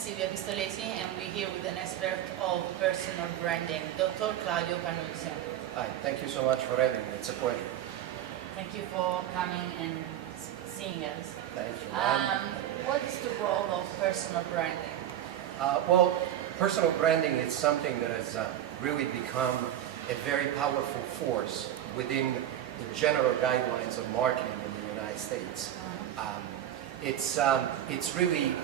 Silvia Pistolesi, and we're here with an expert of personal branding, Dr. Claudio Pannunzio. Hi, thank you so much for having me. It's a pleasure. Thank you for coming and seeing us. Thank you. What is the role of personal branding? Well, personal branding is something that has really become a very powerful force within the general guidelines of marketing in the United States. It's really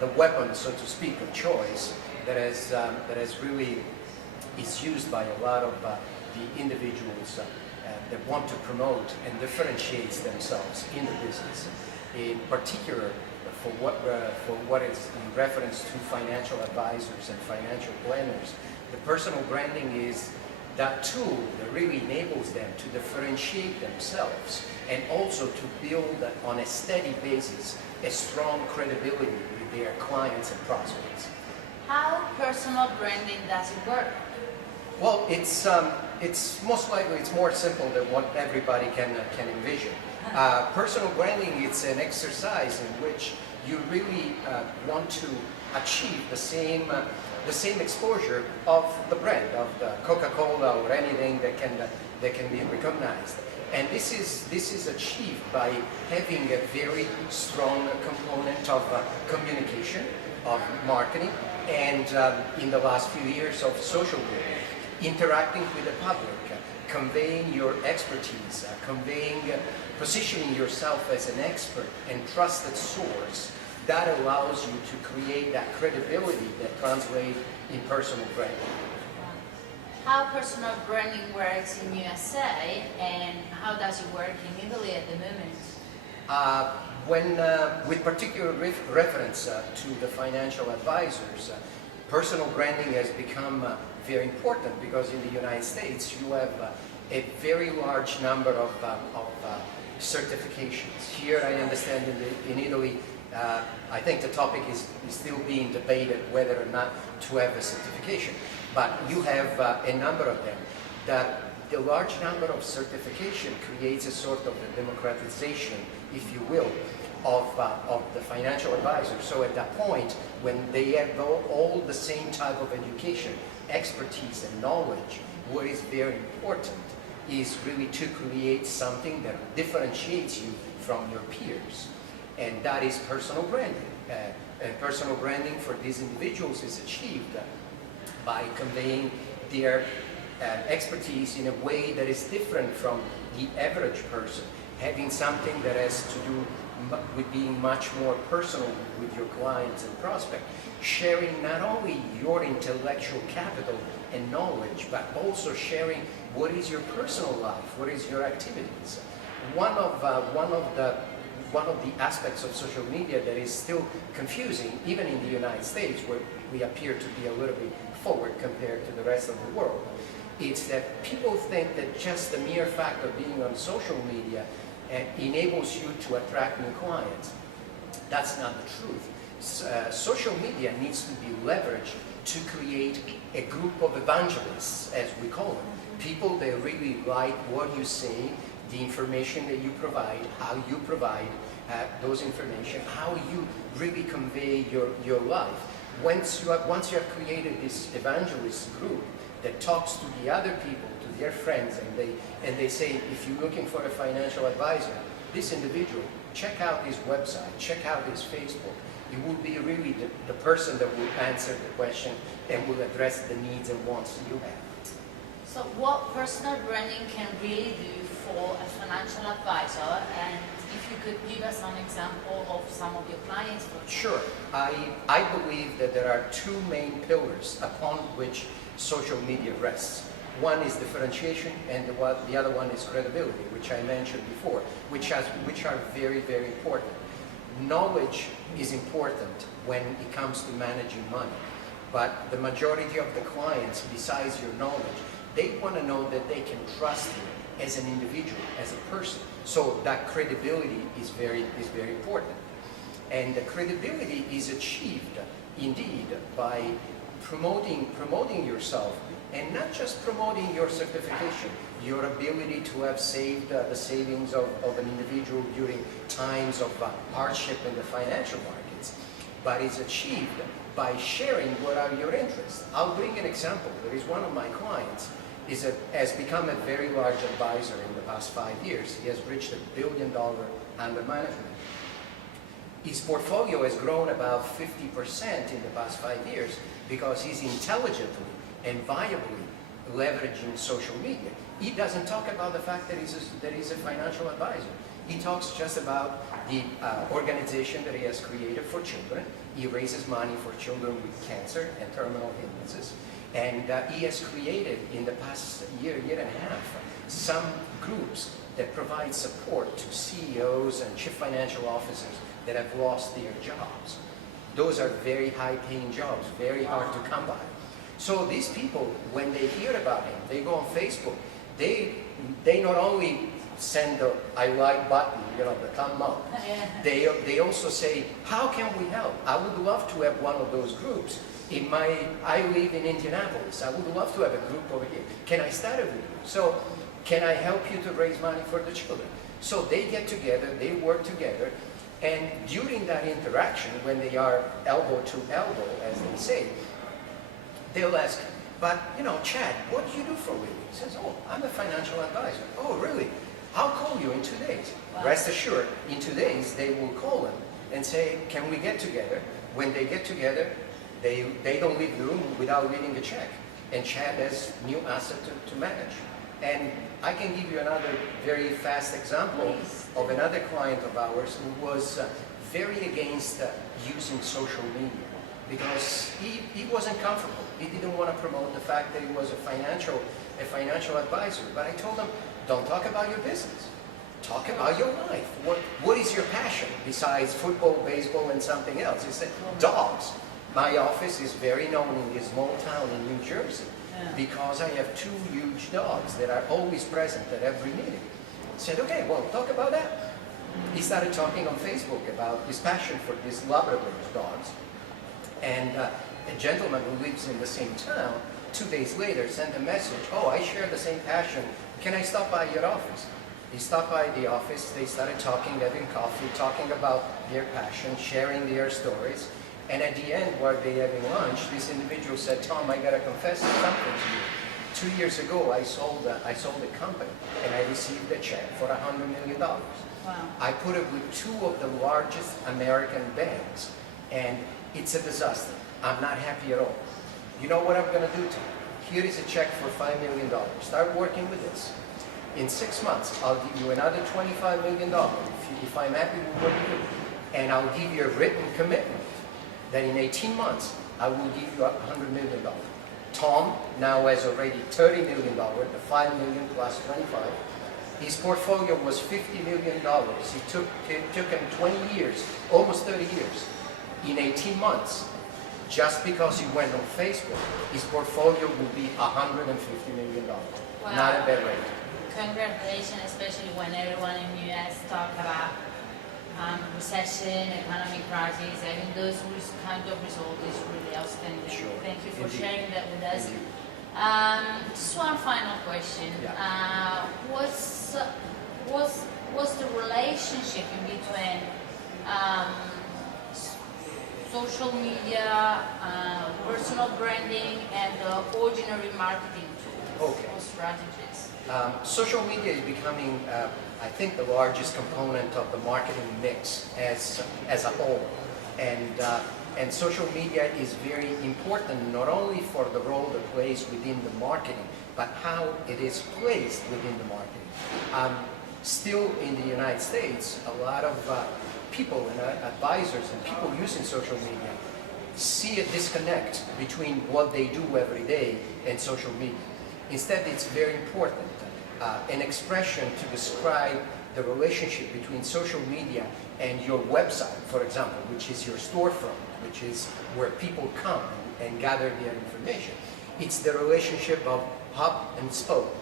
the weapon, so to speak, of choice that has really is used by a lot of the individuals that want to promote and differentiate themselves in the business. In particular, for what is in reference to financial advisors and financial planners, the personal branding is that tool that really enables them to differentiate themselves and also to build on a steady basis a strong credibility with their clients and prospects. How personal branding does it work? Well, it's most likely it's more simple than what everybody can envision. Personal branding, it's an exercise in which you really want to achieve the same exposure of the brand, of the Coca-Cola or anything that can be recognized. And this is achieved by having a very strong component of communication, of marketing, and in the last few years of social media, interacting with the public, conveying your expertise, positioning yourself as an expert and trusted source. That allows you to create that credibility that translates in personal branding. How personal branding works in USA and how does it work in Italy at the moment? With particular reference to the financial advisors, personal branding has become very important because in the United States you have a very large number of certifications. Here I understand in Italy, I think the topic is still being debated whether or not to have a certification, but you have a number of them. That the large number of certification creates a sort of a democratization, if you will, of the financial advisor. So at that point, when they have all the same type of education, expertise and knowledge, what is very important is really to create something that differentiates you from your peers. And that is personal branding. And personal branding for these individuals is achieved by conveying their expertise in a way that is different from the average person, having something that has to do with being much more personal with your clients and prospects, sharing not only your intellectual capital and knowledge, but also sharing what is your personal life, what is your activities. One of the aspects of social media that is still confusing, even in the United States, where we appear to be a little bit forward compared to the rest of the world, is that people think that just the mere fact of being on social media enables you to attract new clients. That's not the truth. Social media needs to be leveraged to create a group of evangelists, as we call them. People that really like what you say, the information that you provide, how you provide those information, how you really convey your life. Once you have created this evangelist group that talks to the other people, to their friends, and they say, if you're looking for a financial advisor, this individual, check out his website, check out his Facebook. It will be really the person that will answer the question and will address the needs and wants you have. So what personal branding can really do for a financial advisor, and if you could give us an example of some of your clients? Sure. I believe that there are two main pillars upon which social media rests. One is differentiation, and the other one is credibility, which I mentioned before, which are very, very important. Knowledge is important when it comes to managing money, but the majority of the clients, besides your knowledge, they want to know that they can trust you as an individual, as a person. So that credibility is very important. And the credibility is achieved, indeed, by promoting yourself, and not just promoting your certification, your ability to have saved the savings of an individual during times of hardship in the financial markets. but it's achieved by sharing what are your interests. I'll bring an example. There is one of my clients has become a very large advisor in the past 5 years. He has reached $1 billion under management. His portfolio has grown about 50% in the past 5 years because he's intelligently and viably leveraging social media. He doesn't talk about the fact that he's a financial advisor. He talks just about the organization that he has created for children. He raises money for children with cancer and terminal illnesses. And he has created in the past year and a half, some groups that provide support to CEOs and chief financial officers that have lost their jobs. Those are very high-paying jobs, very hard to come by. So these people, when they hear about him, they go on Facebook, they not only send the I like button, you know, the thumb up, they also say, how can we help? I would love to have one of those groups. I live in Indianapolis. I would love to have a group over here. Can I start a group? So can I help you to raise money for the children? So they get together, they work together, and during that interaction, when they are elbow to elbow, as they say, they'll ask, but, you know, Chad, what do you do for a living? He says, oh, I'm a financial advisor. Oh, really? I'll call you in 2 days. Wow. Rest assured, in 2 days, they will call him and say, can we get together? When they get together, they don't leave the room without reading a check. And Chad has new asset to manage. And I can give you another very fast example of another client of ours who was very against using social media because he wasn't comfortable. He didn't want to promote the fact that he was a financial advisor. But I told him, don't talk about your business. Talk about your life. What is your passion besides football, baseball, and something else? He said, dogs. My office is very known in this small town in New Jersey because I have 2 huge dogs that are always present at every meeting. I said, okay, well, talk about that. He started talking on Facebook about his passion for these Labrador dogs. And a gentleman who lives in the same town, 2 days later, sent a message, oh, I share the same passion. Can I stop by your office? He stopped by the office. They started talking, having coffee, talking about their passion, sharing their stories. And at the end, while they were having lunch, this individual said, Tom, I got to confess something to you. 2 years ago, I sold a company, and I received a check for $100 million. Wow. I put it with 2 of the largest American banks, and it's a disaster. I'm not happy at all. You know what I'm going to do to you? Here is a check for $5 million. Start working with this. In 6 months, I'll give you another $25 million if I'm happy with what you do. And I'll give you a written commitment that in 18 months, I will give you $100 million. Tom now has already $30 million, the $5 million plus 25. His portfolio was $50 million. It took him 20 years, almost 30 years. In 18 months, just because he went on Facebook, his portfolio will be $150 million. Wow. Not a bad rate. Congratulations, especially when everyone in the US talk about recession, economic crisis. I mean, those kind of result is really outstanding. Sure. Thank you for Indeed. sharing that with us. Just one final question. Yeah. What's the relationship in between social media, personal branding, and ordinary marketing tools or strategies? Social media is becoming, I think, the largest component of the marketing mix as a whole. And social media is very important not only for the role it plays within the marketing, but how it is placed within the marketing. Still in the United States, a lot of people and advisors and people using social media see a disconnect between what they do every day and social media. Instead, it's very important. An expression to describe the relationship between social media and your website, for example, which is your storefront, which is where people come and gather their information. It's the relationship of hub and spoke,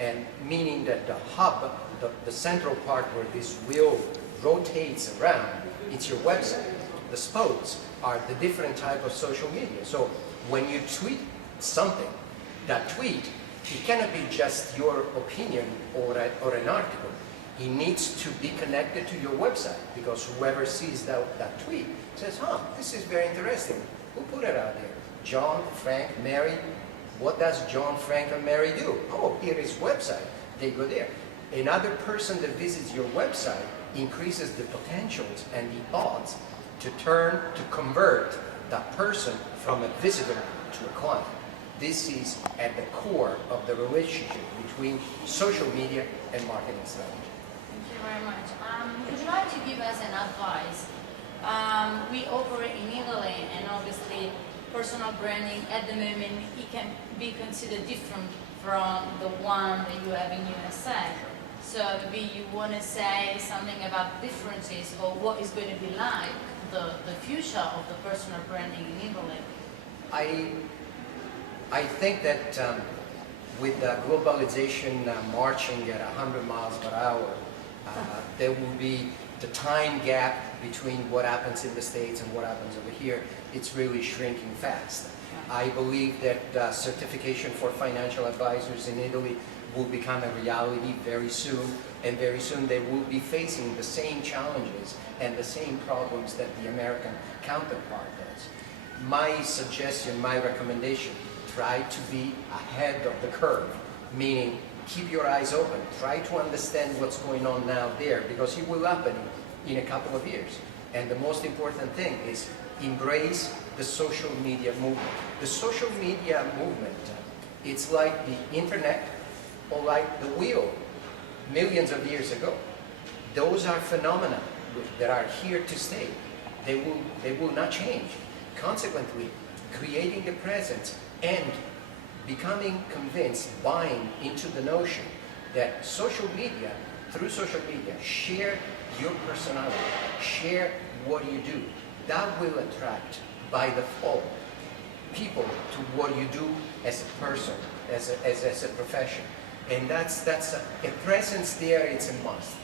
and meaning that the hub, the central part where this wheel rotates around, it's your website. The spokes are the different type of social media. So when you tweet something, that tweet, it cannot be just your opinion or an article. he needs to be connected to your website, because whoever sees that tweet says, huh, this is very interesting. Who put it out there? John, Frank, Mary. What does John, Frank, and Mary do? Oh, here is website. They go there. Another person that visits your website increases the potentials and the odds to convert that person from a visitor to a client. This is at the core of the relationship between social media and marketing strategy. Thank you very much. Would you like to give us an advice? We operate in Italy, and obviously personal branding at the moment, it can be considered different from the one that you have in USA. So maybe you want to say something about differences, or what is going to be like the future of the personal branding in Italy. I think that with globalization marching at 100 miles per hour, there will be the time gap between what happens in the States and what happens over here. It's really shrinking fast. I believe that certification for financial advisors in Italy will become a reality very soon, and very soon they will be facing the same challenges and the same problems that the American counterpart does. My suggestion, my recommendation, try to be ahead of the curve, meaning keep your eyes open, try to understand what's going on now there, because it will happen in a couple of years. And the most important thing is embrace the social media movement. The social media movement, it's like the internet or like the wheel millions of years ago. Those are phenomena that are here to stay. They will not change. Consequently, creating the presence and becoming convinced, buying into the notion that social media, through social media, share your personality, share what you do. That will attract, by default, people to what you do as a person, as a profession. And that's a presence there, it's a must.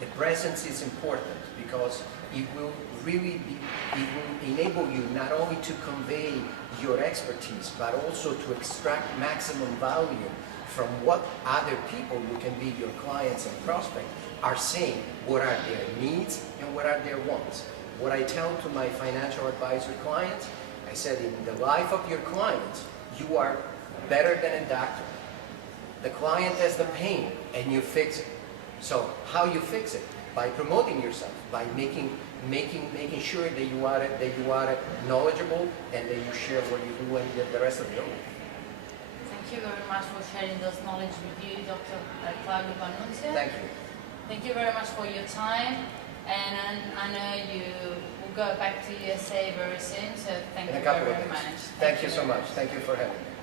The presence is important because it will really be, it will enable you not only to convey your expertise, but also to extract maximum value from what other people who can be your clients and prospects are saying. What are their needs and what are their wants? What I tell to my financial advisor clients, I said, in the life of your clients, you are better than a doctor. The client has the pain and you fix it. So how you fix it? By promoting yourself, by making sure that you are knowledgeable and that you share what you do and the rest of the world. Thank you very much for sharing those knowledge with you, Dr. Claudio Pannunzio. Thank you. Thank you very much for your time, and I know you will go back to USA very soon, so thank you very much. Thank you so much. Thank you for having me.